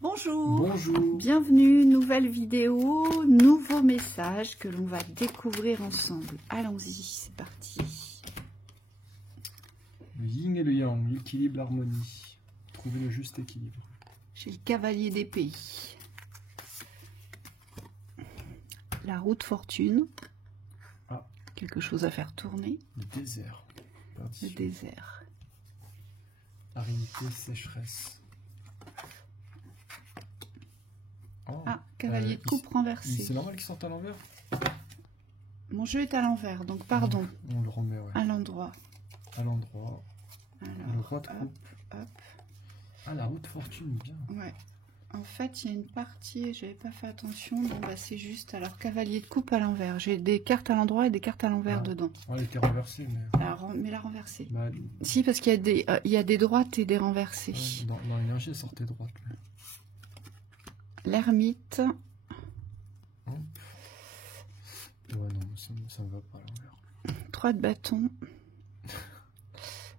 Bonjour, Bonjour. Bienvenue, nouvelle vidéo, nouveau message que l'on va découvrir ensemble. Allons-y, c'est parti. Le yin et le yang, l'équilibre, l'harmonie. Trouver le juste équilibre. J'ai le cavalier d'épée. La roue de fortune. Ah. Quelque chose à faire tourner. Le désert. Le désert. Aridité, sécheresse. Oh, Ah, cavalier de coupe renversé. C'est normal qu'il sorte à l'envers? Mon jeu est à l'envers, donc pardon. On le remet, ouais. À l'endroit. À l'endroit. Le roi de coupe. Hop. Ah, la roue de fortune, bien. Ouais. En fait, il y a une partie, j'avais pas fait attention, donc bah, c'est juste, alors cavalier de coupe à l'envers. J'ai des cartes à l'endroit et des cartes à l'envers dedans. Ouais, elle était renversée, mais... Alors, mais la renversée. Bah, si, parce qu'il y a des droites et des renversées. Ouais, dans l'énergie, elle sortait droite. L'ermite. Hop. Ouais, non, ça ne va pas à l'envers. 3 de bâton.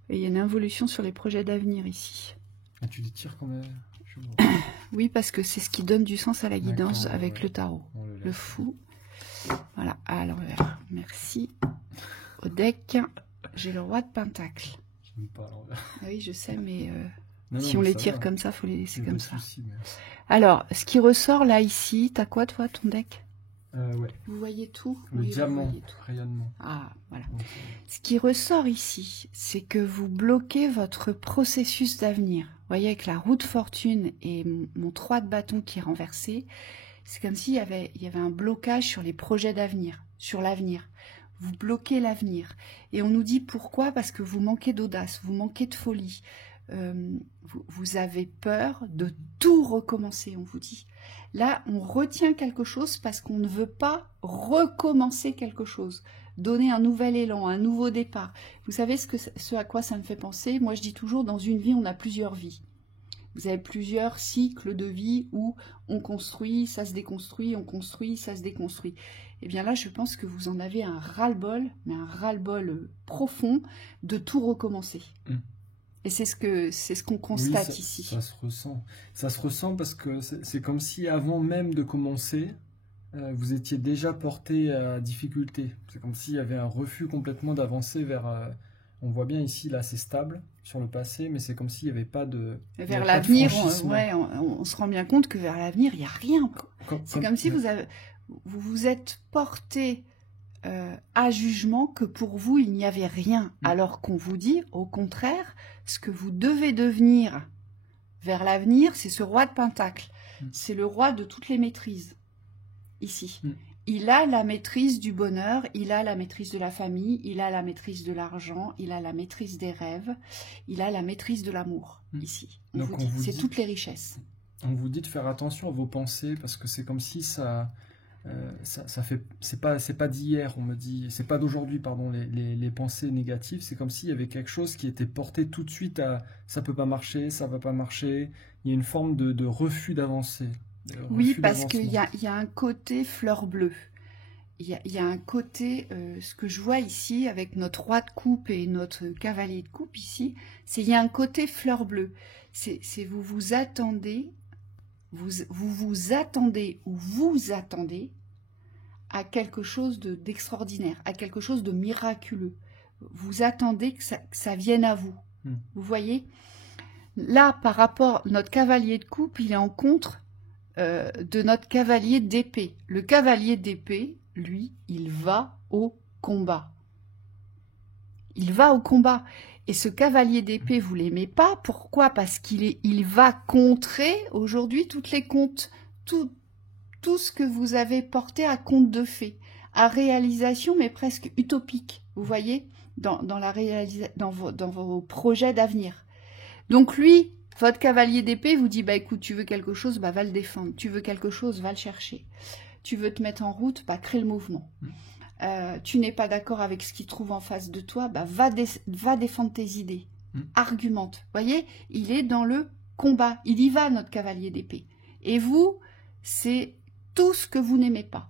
Et il y a une involution sur les projets d'avenir ici. Ah, tu les tires comme... Oui, parce que c'est ce qui donne du sens à la guidance avec ouais. le tarot. Le fou. Voilà, à l'envers. Merci. Au deck, j'ai le roi de pentacle. J'aime pas à l'envers. Ah oui, je sais, mais non, on les tire comme ça, il faut les laisser comme ça. Souci, mais... Alors, ce qui ressort là, ici, t'as quoi, toi, ton deck? Ouais. Vous voyez tout? Le diamant, voyez tout. rayonnement. Ah, voilà. Okay. Ce qui ressort ici, c'est que vous bloquez votre processus d'avenir. Vous voyez, avec la roue de fortune et mon 3 de bâton qui est renversé, c'est comme s'il y avait un blocage sur les projets d'avenir, sur l'avenir. Vous bloquez l'avenir. Et on nous dit pourquoi? Parce que vous manquez d'audace, vous manquez de folie. Vous avez peur de tout recommencer, on vous dit. Là, on retient quelque chose parce qu'on ne veut pas recommencer quelque chose, donner un nouvel élan, un nouveau départ. Vous savez ce à quoi ça me fait penser? Moi, je dis toujours, dans une vie, on a plusieurs vies. Vous avez plusieurs cycles de vie où on construit, ça se déconstruit, on construit, ça se déconstruit. Et bien là, je pense que vous en avez un ras-le-bol, mais un ras-le-bol profond de tout recommencer. Et c'est ce qu'on constate ici. Ça se ressent. Ça se ressent parce que c'est comme si avant même de commencer, vous étiez déjà porté à difficulté. C'est comme s'il y avait un refus complètement d'avancer vers... on voit bien ici, là, c'est stable sur le passé, mais c'est comme s'il n'y avait pas de... Vers l'avenir, on se rend bien compte que vers l'avenir, il n'y a rien. C'est comme si vous vous êtes porté... à jugement que pour vous il n'y avait rien, alors qu'on vous dit au contraire ce que vous devez devenir vers l'avenir, c'est ce roi de pentacle, c'est le roi de toutes les maîtrises ici. Il a la maîtrise du bonheur, il a la maîtrise de la famille, il a la maîtrise de l'argent, il a la maîtrise des rêves, il a la maîtrise de l'amour ici. C'est toutes les richesses. On vous dit de faire attention à vos pensées parce que c'est comme si ça fait, c'est pas d'hier, on me dit, c'est pas d'aujourd'hui, pardon, les pensées négatives, c'est comme s'il y avait quelque chose qui était porté tout de suite à ça peut pas marcher, ça va pas marcher, il y a une forme de refus d'avancer. Oui, parce qu'il y a un côté fleur bleue, il y a un côté, ce que je vois ici avec notre roi de coupe et notre cavalier de coupe ici, il y a un côté fleur bleue, c'est vous vous attendez. Vous attendez ou vous attendez à quelque chose d'extraordinaire, à quelque chose de miraculeux. Vous attendez que ça vienne à vous. Vous voyez? Là, par rapport, notre cavalier de coupe, il est en contre de notre cavalier d'épée. Le cavalier d'épée, lui, il va au combat. Il va au combat. Et ce cavalier d'épée, vous l'aimez pas. Pourquoi? Parce il va contrer aujourd'hui toutes les comptes, tout ce que vous avez porté à conte de fées, à réalisation, mais presque utopique. Vous voyez, dans vos projets d'avenir. Donc lui, votre cavalier d'épée vous dit, bah écoute, tu veux quelque chose, bah va le défendre. Tu veux quelque chose, va le chercher. Tu veux te mettre en route, bah crée le mouvement. Tu n'es pas d'accord avec ce qu'il trouve en face de toi, bah va défendre tes idées, argumente. Vous voyez, il est dans le combat, il y va, notre cavalier d'épée. Et vous, c'est tout ce que vous n'aimez pas.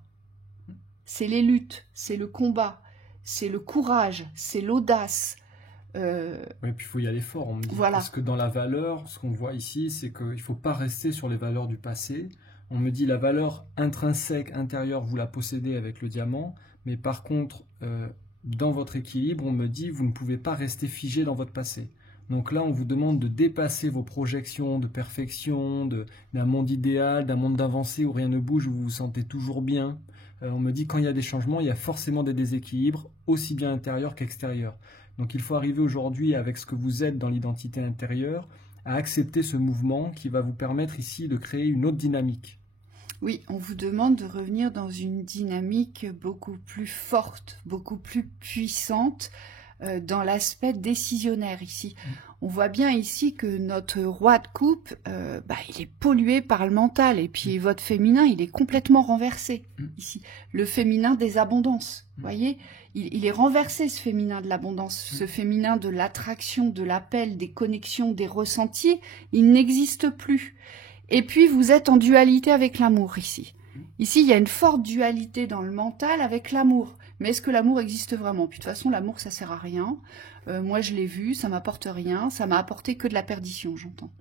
C'est les luttes, c'est le combat, c'est le courage, c'est l'audace, Oui, puis il faut y aller fort, on me dit. Voilà. Parce que dans la valeur, ce qu'on voit ici, c'est qu'il ne faut pas rester sur les valeurs du passé. On me dit la valeur intrinsèque, intérieure, vous la possédez avec le diamant, mais par contre, dans votre équilibre, on me dit vous ne pouvez pas rester figé dans votre passé. Donc là, on vous demande de dépasser vos projections de perfection, d'un monde idéal, d'un monde d'avancée où rien ne bouge, où vous vous sentez toujours bien. On me dit quand il y a des changements, il y a forcément des déséquilibres, aussi bien intérieurs qu'extérieurs. Donc il faut arriver aujourd'hui, avec ce que vous êtes dans l'identité intérieure, à accepter ce mouvement qui va vous permettre ici de créer une autre dynamique. Oui, on vous demande de revenir dans une dynamique beaucoup plus forte, beaucoup plus puissante, dans l'aspect décisionnaire ici. On voit bien ici que notre roi de coupe, il est pollué par le mental, et puis votre féminin, il est complètement renversé ici. Le féminin des abondances, voyez, il est renversé, ce féminin de l'abondance, ce féminin de l'attraction, de l'appel, des connexions, des ressentis, il n'existe plus. Et puis vous êtes en dualité avec l'amour ici. Ici, il y a une forte dualité dans le mental avec l'amour. Mais est-ce que l'amour existe vraiment? Puis de toute façon, l'amour, ça sert à rien. Moi, je l'ai vu, ça m'apporte rien. Ça m'a apporté que de la perdition, j'entends.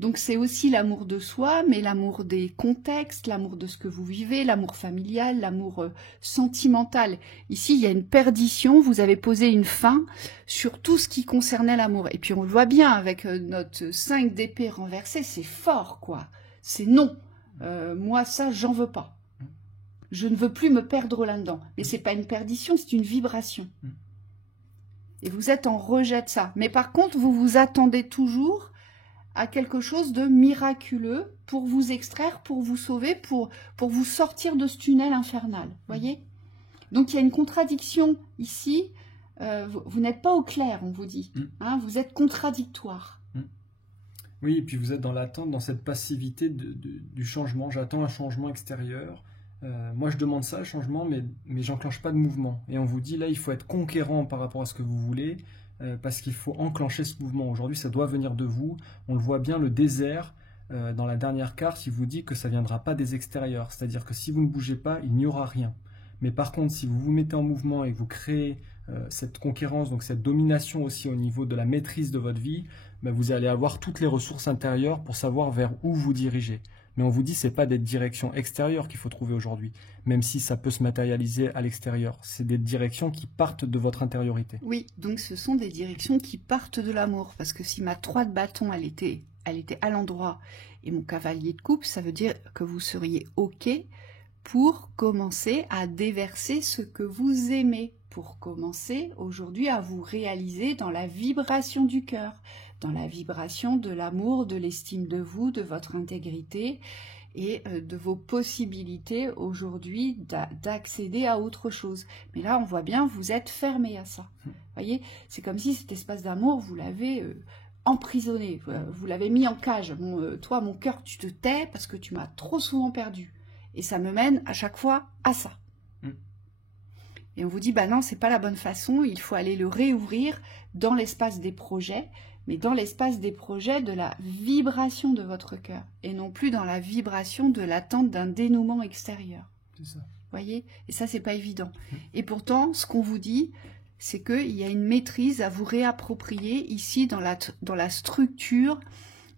Donc c'est aussi l'amour de soi, mais l'amour des contextes, l'amour de ce que vous vivez, l'amour familial, l'amour sentimental. Ici, il y a une perdition. Vous avez posé une fin sur tout ce qui concernait l'amour. Et puis on le voit bien avec notre 5 d'épée renversé, c'est fort, quoi. C'est non. Moi, ça, j'en veux pas. Je ne veux plus me perdre là-dedans. Mais c'est pas une perdition, c'est une vibration. Et vous êtes en rejet de ça. Mais par contre, vous vous attendez toujours à quelque chose de miraculeux pour vous extraire, pour vous sauver, pour vous sortir de ce tunnel infernal. Voyez? Donc il y a une contradiction ici. Vous n'êtes pas au clair, on vous dit. Hein, vous êtes contradictoire. Oui, et puis vous êtes dans l'attente, dans cette passivité du changement. J'attends un changement extérieur. Moi, je demande ça, le changement, mais j'enclenche pas de mouvement. Et on vous dit, là, il faut être conquérant par rapport à ce que vous voulez, parce qu'il faut enclencher ce mouvement. Aujourd'hui, ça doit venir de vous. On le voit bien, le désert, dans la dernière carte, il vous dit que ça viendra pas des extérieurs. C'est-à-dire que si vous ne bougez pas, il n'y aura rien. Mais par contre, si vous vous mettez en mouvement et que vous créez cette conquérance, donc cette domination aussi au niveau de la maîtrise de votre vie, vous allez avoir toutes les ressources intérieures pour savoir vers où vous dirigez. Mais on vous dit, c'est pas des directions extérieures qu'il faut trouver aujourd'hui, même si ça peut se matérialiser à l'extérieur. C'est des directions qui partent de votre intériorité. Oui, donc ce sont des directions qui partent de l'amour. Parce que si ma 3 de bâton, elle était à l'endroit, et mon cavalier de coupe, ça veut dire que vous seriez OK pour commencer à déverser ce que vous aimez, pour commencer aujourd'hui à vous réaliser dans la vibration du cœur, dans la vibration de l'amour, de l'estime de vous, de votre intégrité et de vos possibilités aujourd'hui d'accéder à autre chose. Mais là, on voit bien, vous êtes fermé à ça. Vous voyez, c'est comme si cet espace d'amour, vous l'avez emprisonné, vous l'avez mis en cage. Toi, mon cœur, tu te tais parce que tu m'as trop souvent perdu. Et ça me mène à chaque fois à ça. Et on vous dit, bah non, c'est pas la bonne façon, il faut aller le réouvrir dans l'espace des projets, mais dans l'espace des projets de la vibration de votre cœur, et non plus dans la vibration de l'attente d'un dénouement extérieur. C'est ça. Voyez? Et ça, c'est pas évident. Et pourtant, ce qu'on vous dit, c'est qu'il y a une maîtrise à vous réapproprier ici dans la structure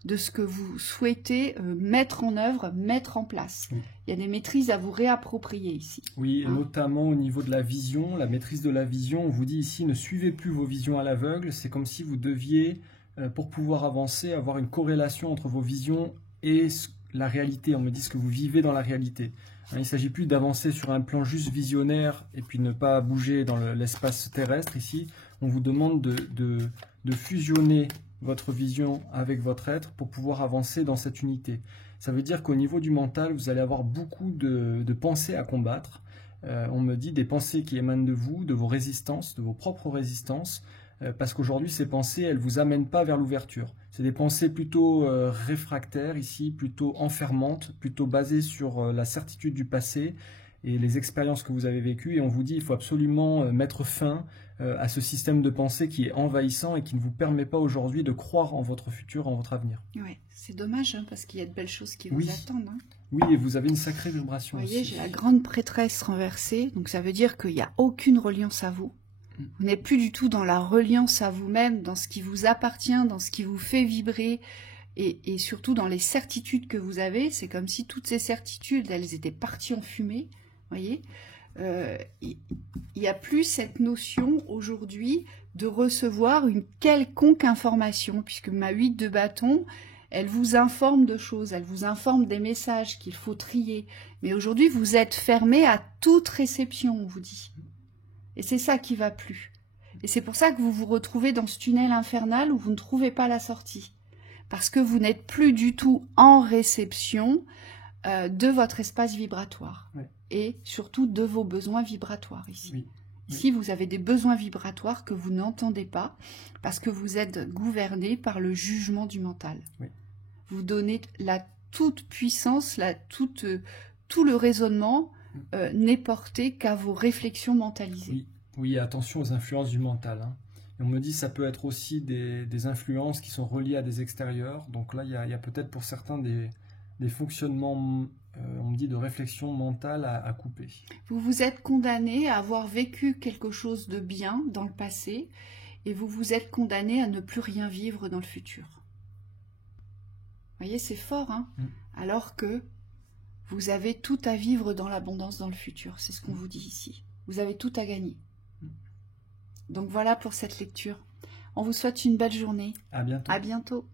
de ce que vous souhaitez mettre en œuvre, mettre en place. Oui. Il y a des maîtrises à vous réapproprier ici. Oui, et notamment au niveau de la vision, la maîtrise de la vision. On vous dit ici, ne suivez plus vos visions à l'aveugle. C'est comme si vous deviez, pour pouvoir avancer, avoir une corrélation entre vos visions et la réalité. On me dit ce que vous vivez dans la réalité. Il ne s'agit plus d'avancer sur un plan juste visionnaire et puis ne pas bouger dans l'espace terrestre. Ici, on vous demande de fusionner votre vision avec votre être pour pouvoir avancer dans cette unité. Ça veut dire qu'au niveau du mental, vous allez avoir beaucoup de pensées à combattre. On me dit des pensées qui émanent de vous, de vos résistances, de vos propres résistances, parce qu'aujourd'hui, ces pensées, elles ne vous amènent pas vers l'ouverture. C'est des pensées plutôt réfractaires ici, plutôt enfermantes, plutôt basées sur la certitude du passé et les expériences que vous avez vécues. Et on vous dit, il faut absolument mettre fin à ce système de pensée qui est envahissant et qui ne vous permet pas aujourd'hui de croire en votre futur, en votre avenir. Oui, c'est dommage, hein, parce qu'il y a de belles choses qui vous attendent. Hein. Oui, et vous avez une sacrée vibration. Vous voyez, j'ai la grande prêtresse renversée, donc ça veut dire qu'il n'y a aucune reliance à vous. Vous n'êtes plus du tout dans la reliance à vous-même, dans ce qui vous appartient, dans ce qui vous fait vibrer, et surtout dans les certitudes que vous avez. C'est comme si toutes ces certitudes, elles étaient parties en fumée, voyez. Il n'y a plus cette notion aujourd'hui de recevoir une quelconque information, puisque ma 8 de bâton, elle vous informe de choses, elle vous informe des messages qu'il faut trier. Mais aujourd'hui, vous êtes fermé à toute réception, on vous dit. Et c'est ça qui va plus. Et c'est pour ça que vous vous retrouvez dans ce tunnel infernal où vous ne trouvez pas la sortie. Parce que vous n'êtes plus du tout en réception de votre espace vibratoire. Oui. Et surtout de vos besoins vibratoires ici. Oui. Ici, vous avez des besoins vibratoires que vous n'entendez pas parce que vous êtes gouverné par le jugement du mental. Oui. Vous donnez la toute puissance, tout le raisonnement n'est porté qu'à vos réflexions mentalisées. Oui. Oui, attention aux influences du mental. Hein. Et on me dit que ça peut être aussi des influences qui sont reliées à des extérieurs. Donc là, il y a peut-être pour certains des fonctionnements, on me dit, de réflexion mentale à couper. Vous vous êtes condamné à avoir vécu quelque chose de bien dans le passé et vous vous êtes condamné à ne plus rien vivre dans le futur. Vous voyez, c'est fort, hein? Alors que vous avez tout à vivre dans l'abondance dans le futur. C'est ce qu'on vous dit ici. Vous avez tout à gagner. Donc voilà pour cette lecture. On vous souhaite une belle journée. À bientôt. À bientôt.